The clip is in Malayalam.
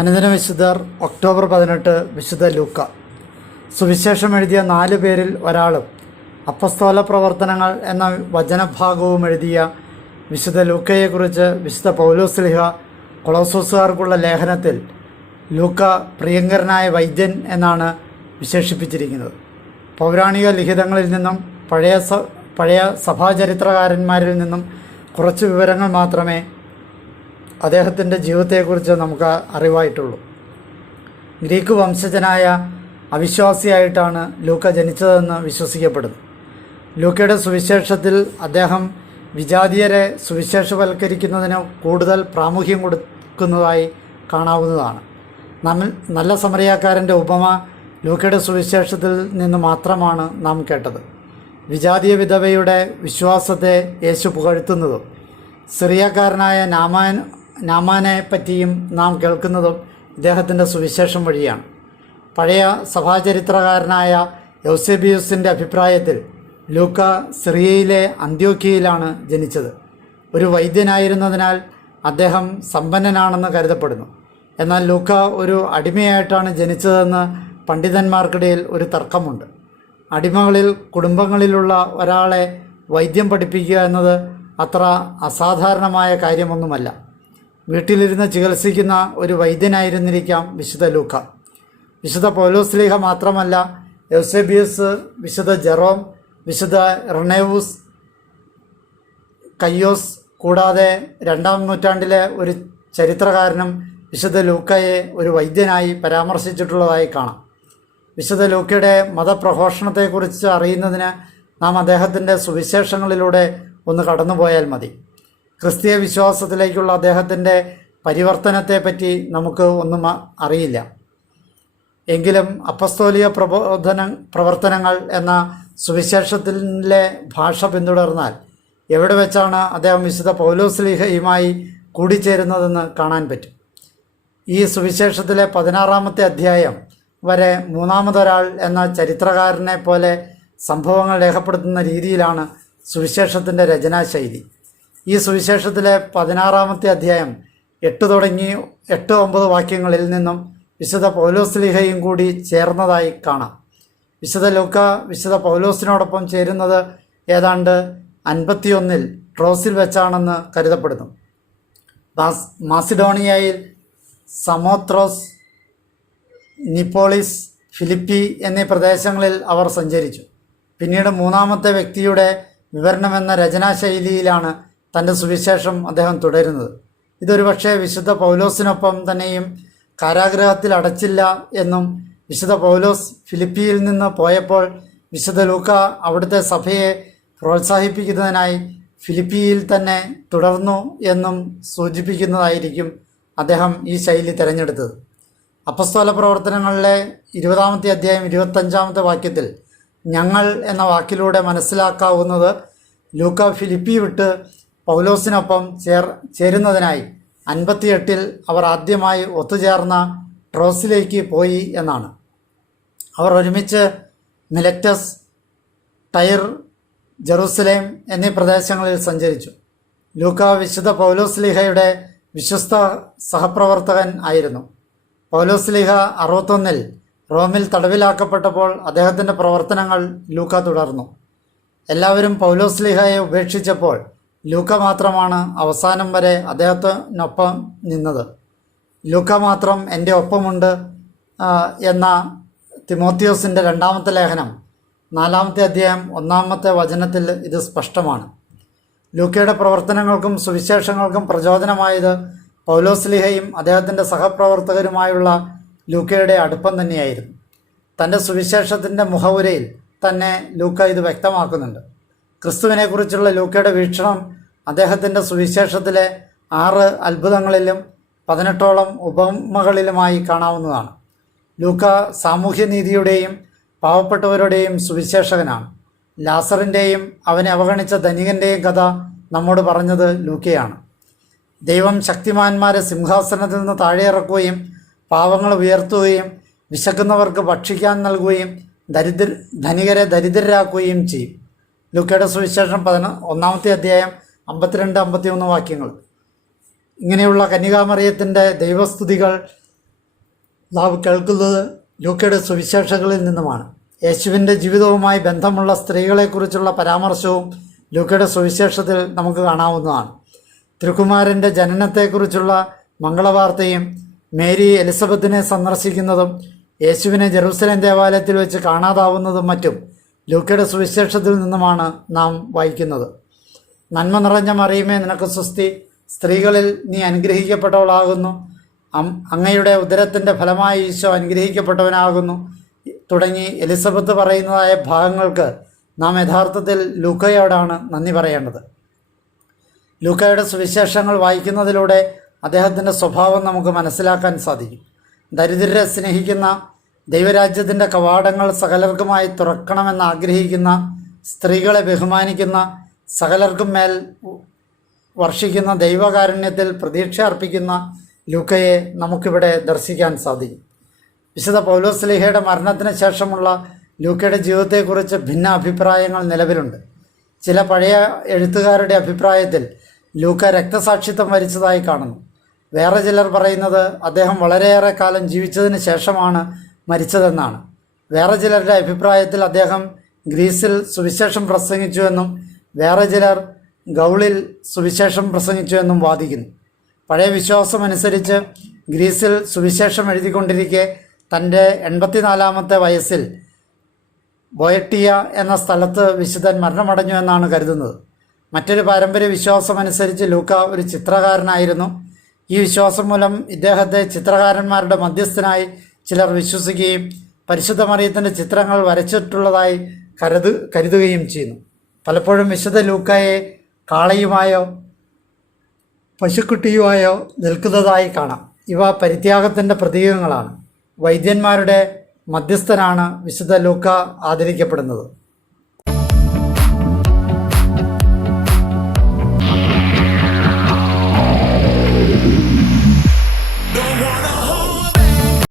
അനുദിന വിശുദ്ധർ ഒക്ടോബർ 18 വിശുദ്ധ ലൂക്ക. സുവിശേഷം എഴുതിയ 4 പേരിൽ ഒരാളും അപ്പസ്തോല പ്രവർത്തനങ്ങൾ എന്ന വചനഭാഗവും എഴുതിയ വിശുദ്ധ ലൂക്കയെക്കുറിച്ച് വിശുദ്ധ പൗലോസ്ലീഹ കൊളോസോസുകാർക്കുള്ള ലേഖനത്തിൽ ലൂക്ക പ്രിയങ്കരനായ വൈദ്യൻ എന്നാണ് വിശേഷിപ്പിച്ചിരിക്കുന്നത്. പൗരാണിക ലിഖിതങ്ങളിൽ നിന്നും പഴയ സഭാചരിത്രകാരന്മാരിൽ നിന്നും കുറച്ച് വിവരങ്ങൾ മാത്രമേ അദ്ദേഹത്തിൻ്റെ ജീവിതത്തെക്കുറിച്ച് നമുക്ക് അറിവായിട്ടുള്ളൂ. ഗ്രീക്ക് വംശജനായ അവിശ്വാസിയായിട്ടാണ് ലൂക്ക ജനിച്ചതെന്ന് വിശ്വസിക്കപ്പെടുന്നു. ലൂക്കയുടെ സുവിശേഷത്തിൽ അദ്ദേഹം വിജാതീയരെ സുവിശേഷവൽക്കരിക്കുന്നതിന് കൂടുതൽ പ്രാമുഖ്യം കൊടുക്കുന്നതായി കാണാവുന്നതാണ്. നല്ല സമറിയാക്കാരൻ്റെ ഉപമ ലൂക്കയുടെ സുവിശേഷത്തിൽ നിന്ന് മാത്രമാണ് നാം കേട്ടത്. വിജാതീയ വിധവയുടെ വിശ്വാസത്തെ യേശു പുകഴ്ത്തുന്നതും സിറിയക്കാരനായ നാമാനെ പറ്റിയും നാം കേൾക്കുന്നതും ഇദ്ദേഹത്തിൻ്റെ സുവിശേഷം വഴിയാണ്. പഴയ സഭാചരിത്രകാരനായ യൗസേബിയൂസിൻ്റെ അഭിപ്രായത്തിൽ ലൂക്ക സിറിയയിലെ അന്ത്യോക്യയിലാണ് ജനിച്ചത്. ഒരു വൈദ്യനായിരുന്നതിനാൽ അദ്ദേഹം സമ്പന്നനാണെന്ന് കരുതപ്പെടുന്നു. എന്നാൽ ലൂക്ക ഒരു അടിമയായിട്ടാണ് ജനിച്ചതെന്ന് പണ്ഡിതന്മാർക്കിടയിൽ ഒരു തർക്കമുണ്ട്. അടിമകളിൽ കുടുംബങ്ങളിലുള്ള ഒരാളെ വൈദ്യം പഠിപ്പിക്കുക എന്നത് അത്ര അസാധാരണമായ കാര്യമൊന്നുമല്ല. വീട്ടിലിരുന്ന് ചികിത്സിക്കുന്ന ഒരു വൈദ്യനായിരുന്നിരിക്കാം വിശുദ്ധ ലൂക്ക. വിശുദ്ധ പൗലോസ്ലീഹ മാത്രമല്ല, യൗസേബിയസ്, വിശുദ്ധ ജെറോം, വിശുദ്ധ ഇർണേവൂസ്, കയ്യോസ് കൂടാതെ 2-ാം നൂറ്റാണ്ടിലെ ഒരു ചരിത്രകാരനും വിശുദ്ധ ലൂക്കയെ ഒരു വൈദ്യനായി പരാമർശിച്ചിട്ടുള്ളതായി കാണാം. വിശുദ്ധ ലൂക്കയുടെ മതപ്രഘോഷണത്തെക്കുറിച്ച് അറിയുന്നതിന് നാം അദ്ദേഹത്തിൻ്റെ സുവിശേഷങ്ങളിലൂടെ ഒന്ന് കടന്നുപോയാൽ മതി. ക്രിസ്തീയ വിശ്വാസത്തിലേക്കുള്ള അദ്ദേഹത്തിൻ്റെ പരിവർത്തനത്തെപ്പറ്റി നമുക്ക് ഒന്നും അറിയില്ല. എങ്കിലും അപ്പസ്തോലിക പ്രവർത്തനങ്ങൾ എന്ന സുവിശേഷത്തിലെ ഭാഷ പിന്തുടർന്നാൽ എവിടെ വെച്ചാണ് അദ്ദേഹം വിശുദ്ധ പൗലോസ്ലീഹയുമായി കൂടിച്ചേരുന്നതെന്ന് കാണാൻ പറ്റും. ഈ സുവിശേഷത്തിലെ 16-ാമത്തെ അധ്യായം വരെ മൂന്നാമതൊരാൾ എന്ന ചരിത്രകാരനെ പോലെ സംഭവങ്ങൾ രേഖപ്പെടുത്തുന്ന രീതിയിലാണ് സുവിശേഷത്തിൻ്റെ രചനാശൈലി. ഈ സുവിശേഷത്തിലെ 16-ാമത്തെ അധ്യായം 8 തുടങ്ങി 8-9 വാക്യങ്ങളിൽ നിന്നും വിശുദ്ധ പൗലോസ്ലീഹയും കൂടി ചേർന്നതായി കാണാം. വിശുദ്ധ ലൂക്ക വിശുദ്ധ പൗലോസിനോടൊപ്പം ചേരുന്നത് ഏതാണ്ട് 51 ട്രോസിൽ വെച്ചാണെന്ന് കരുതപ്പെടുന്നു. മാസിഡോണിയയിൽ സമോത്രോസ്, നിപ്പോളിസ്, ഫിലിപ്പി എന്നീ പ്രദേശങ്ങളിൽ അവർ സഞ്ചരിച്ചു. പിന്നീട് മൂന്നാമത്തെ വ്യക്തിയുടെ വിവരണമെന്ന രചനാശൈലിയിലാണ് തൻ്റെ സുവിശേഷം അദ്ദേഹം തുടരുന്നത്. ഇതൊരു പക്ഷേ വിശുദ്ധ പൗലോസിനൊപ്പം തന്നെയും കാരാഗൃഹത്തിൽ അടച്ചില്ല എന്നും വിശുദ്ധ പൗലോസ് ഫിലിപ്പിയിൽ നിന്ന് പോയപ്പോൾ വിശുദ്ധ ലൂക്ക അവിടുത്തെ സഭയെ പ്രോത്സാഹിപ്പിക്കുന്നതിനായി ഫിലിപ്പിയിൽ തന്നെ തുടർന്നു എന്നും സൂചിപ്പിക്കുന്നതായിരിക്കും അദ്ദേഹം ഈ ശൈലി തിരഞ്ഞെടുത്തത്. അപ്പസ്തോല പ്രവർത്തനങ്ങളിലെ 20-ാമത്തെ അധ്യായം 25-ാമത്തെ വാക്യത്തിൽ ഞങ്ങൾ എന്ന വാക്കിലൂടെ മനസ്സിലാക്കാവുന്നത് ലൂക്ക ഫിലിപ്പി വിട്ട് പൗലോസിനൊപ്പം ചേരുന്നതിനായി 58 അവർ ആദ്യമായി ഒത്തുചേർന്ന ട്രോസിലേക്ക് പോയി എന്നാണ്. അവർ ഒരുമിച്ച് മിലറ്റസ്, ടൈർ, ജെറുസലേം എന്നീ പ്രദേശങ്ങളിൽ സഞ്ചരിച്ചു. ലൂക്ക വിശുദ്ധ പൗലോസ്ലീഹയുടെ വിശ്വസ്ത സഹപ്രവർത്തകൻ ആയിരുന്നു. പൗലോസ്ലീഹ 61 റോമിൽ തടവിലാക്കപ്പെട്ടപ്പോൾ അദ്ദേഹത്തിൻ്റെ പ്രവർത്തനങ്ങൾ ലൂക്ക തുടർന്നു. എല്ലാവരും പൗലോസ്ലീഹയെ ഉപേക്ഷിച്ചപ്പോൾ ലൂക്ക മാത്രമാണ് അവസാനം വരെ അദ്ദേഹത്തിനൊപ്പം നിന്നത്. ലൂക്ക മാത്രം എൻ്റെ ഒപ്പമുണ്ട് എന്ന തിമോത്തിയോസിൻ്റെ 2-ാമത്തെ ലേഖനം 4-ാമത്തെ അധ്യായം 1-ാമത്തെ വചനത്തിൽ ഇത് സ്പഷ്ടമാണ്. ലൂക്കയുടെ പ്രവർത്തനങ്ങൾക്കും സുവിശേഷങ്ങൾക്കും പ്രചോദനമായത് പൗലോസ്ലീഹയും അദ്ദേഹത്തിൻ്റെ സഹപ്രവർത്തകരുമായുള്ള ലൂക്കയുടെ അടുപ്പം തന്നെയായിരുന്നു. തൻ്റെ സുവിശേഷത്തിൻ്റെ മുഖവുരയിൽ തന്നെ ലൂക്ക ഇത് വ്യക്തമാക്കുന്നുണ്ട്. ക്രിസ്തുവിനെക്കുറിച്ചുള്ള ലൂക്കയുടെ വീക്ഷണം അദ്ദേഹത്തിൻ്റെ സുവിശേഷത്തിലെ 6 അത്ഭുതങ്ങളിലും 18ഓളം ഉപമകളിലുമായി കാണാവുന്നതാണ്. ലൂക്ക സാമൂഹ്യനീതിയുടെയും പാവപ്പെട്ടവരുടെയും സുവിശേഷകനാണ്. ലാസറിൻ്റെയും അവനെ അവഗണിച്ച ധനികൻ്റെയും കഥ നമ്മോട് പറഞ്ഞത് ലൂക്കയാണ്. ദൈവം ശക്തിമാന്മാരെ സിംഹാസനത്തിൽ നിന്ന് താഴെ ഇറക്കുകയും പാവങ്ങൾ ഉയർത്തുകയും വിശക്കുന്നവർക്ക് ഭക്ഷിക്കാൻ നൽകുകയും ധനികരെ ദരിദ്രരാക്കുകയും ചെയ്യും. ലൂക്കയുടെ സുവിശേഷം 1-ാമത്തെ അധ്യായം 52-53 വാക്യങ്ങൾ. ഇങ്ങനെയുള്ള കന്യകാമറിയത്തിൻ്റെ ദൈവസ്തുതികൾ നാം കേൾക്കുന്നത് ലൂക്കയുടെ സുവിശേഷങ്ങളിൽ നിന്നുമാണ്. യേശുവിൻ്റെ ജീവിതവുമായി ബന്ധമുള്ള സ്ത്രീകളെക്കുറിച്ചുള്ള പരാമർശവും ലൂക്കയുടെ സുവിശേഷത്തിൽ നമുക്ക് കാണാവുന്നതാണ്. തിരുക്കുമാരൻ്റെ ജനനത്തെക്കുറിച്ചുള്ള മംഗളവാർത്തയും മേരി എലിസബത്തിനെ സന്ദർശിക്കുന്നതും യേശുവിനെ ജെറൂസലേം ദേവാലയത്തിൽ വെച്ച് കാണാതാവുന്നതും മറ്റും ലൂക്കയുടെ സുവിശേഷത്തിൽ നിന്നുമാണ് നാം വായിക്കുന്നത്. നന്മ നിറഞ്ഞ മറിയമേ, നിനക്ക് സ്വസ്തി, സ്ത്രീകളിൽ നീ അനുഗ്രഹിക്കപ്പെട്ടവളാകുന്നു, അങ്ങയുടെ ഉദരത്തിൻ്റെ ഫലമായി ഈശോ അനുഗ്രഹിക്കപ്പെട്ടവനാകുന്നു തുടങ്ങി എലിസബത്ത് പറയുന്നതായ ഭാഗങ്ങൾക്ക് നാം യഥാർത്ഥത്തിൽ ലൂക്കയോടാണ് നന്ദി പറയേണ്ടത്. ലൂക്കയുടെ സുവിശേഷങ്ങൾ വായിക്കുന്നതിലൂടെ അദ്ദേഹത്തിൻ്റെ സ്വഭാവം നമുക്ക് മനസ്സിലാക്കാൻ സാധിക്കും. ദരിദ്രരെ സ്നേഹിക്കുന്ന, ദൈവരാജ്യത്തിൻ്റെ കവാടങ്ങൾ സകലർക്കുമായി തുറക്കണമെന്ന് ആഗ്രഹിക്കുന്ന, സ്ത്രീകളെ ബഹുമാനിക്കുന്ന, സകലർക്കും മേൽ വർഷിക്കുന്ന ദൈവകാരുണ്യത്തിൽ പ്രതീക്ഷ അർപ്പിക്കുന്ന ലൂക്കയെ നമുക്കിവിടെ ദർശിക്കാൻ സാധിക്കും. വിശുദ്ധ പൗലോസ്ലീഹയുടെ മരണത്തിന് ശേഷമുള്ള ലൂക്കയുടെ ജീവിതത്തെക്കുറിച്ച് ഭിന്ന അഭിപ്രായങ്ങൾ നിലവിലുണ്ട്. ചില പഴയ എഴുത്തുകാരുടെ അഭിപ്രായത്തിൽ ലൂക്ക രക്തസാക്ഷിത്വം വരിച്ചതായി കാണുന്നു. വേറെ ചിലർ പറയുന്നത് അദ്ദേഹം വളരെയേറെ കാലം ജീവിച്ചതിന് ശേഷമാണ് മരിച്ചതെന്നാണ്. വേറെ ചിലരുടെ അഭിപ്രായത്തിൽ അദ്ദേഹം ഗ്രീസിൽ സുവിശേഷം പ്രസംഗിച്ചുവെന്നും വേറെ ചിലർ ഗൗളിൽ സുവിശേഷം പ്രസംഗിച്ചുവെന്നും വാദിക്കുന്നു. പഴയ വിശ്വാസമനുസരിച്ച് ഗ്രീസിൽ സുവിശേഷം എഴുതിക്കൊണ്ടിരിക്കെ തൻ്റെ 84-ാമത്തെ വയസ്സിൽ ബോയട്ടിയ എന്ന സ്ഥലത്ത് വിശുദ്ധൻ മരണമടഞ്ഞു എന്നാണ് കരുതുന്നത്. മറ്റൊരു പാരമ്പര്യ വിശ്വാസമനുസരിച്ച് ലൂക്ക ഒരു ചിത്രകാരനായിരുന്നു. ഈ വിശ്വാസം മൂലം ഇദ്ദേഹത്തെ ചിത്രകാരന്മാരുടെ മധ്യസ്ഥനായി ചിലർ വിശ്വസിക്കുകയും പരിശുദ്ധ മറിയത്തിൻ്റെ ചിത്രങ്ങൾ വരച്ചിട്ടുള്ളതായി കരുതുകയും ചെയ്യുന്നു. പലപ്പോഴും വിശുദ്ധ ലൂക്കയെ കാളയുമായോ പശുക്കുട്ടിയുമായോ നിൽക്കുന്നതായി കാണാം. ഇവ പരിത്യാഗത്തിൻ്റെ പ്രതീകങ്ങളാണ്. വൈദ്യന്മാരുടെ മധ്യസ്ഥനാണ് വിശുദ്ധ ലൂക്ക ആദരിക്കപ്പെടുന്നത്.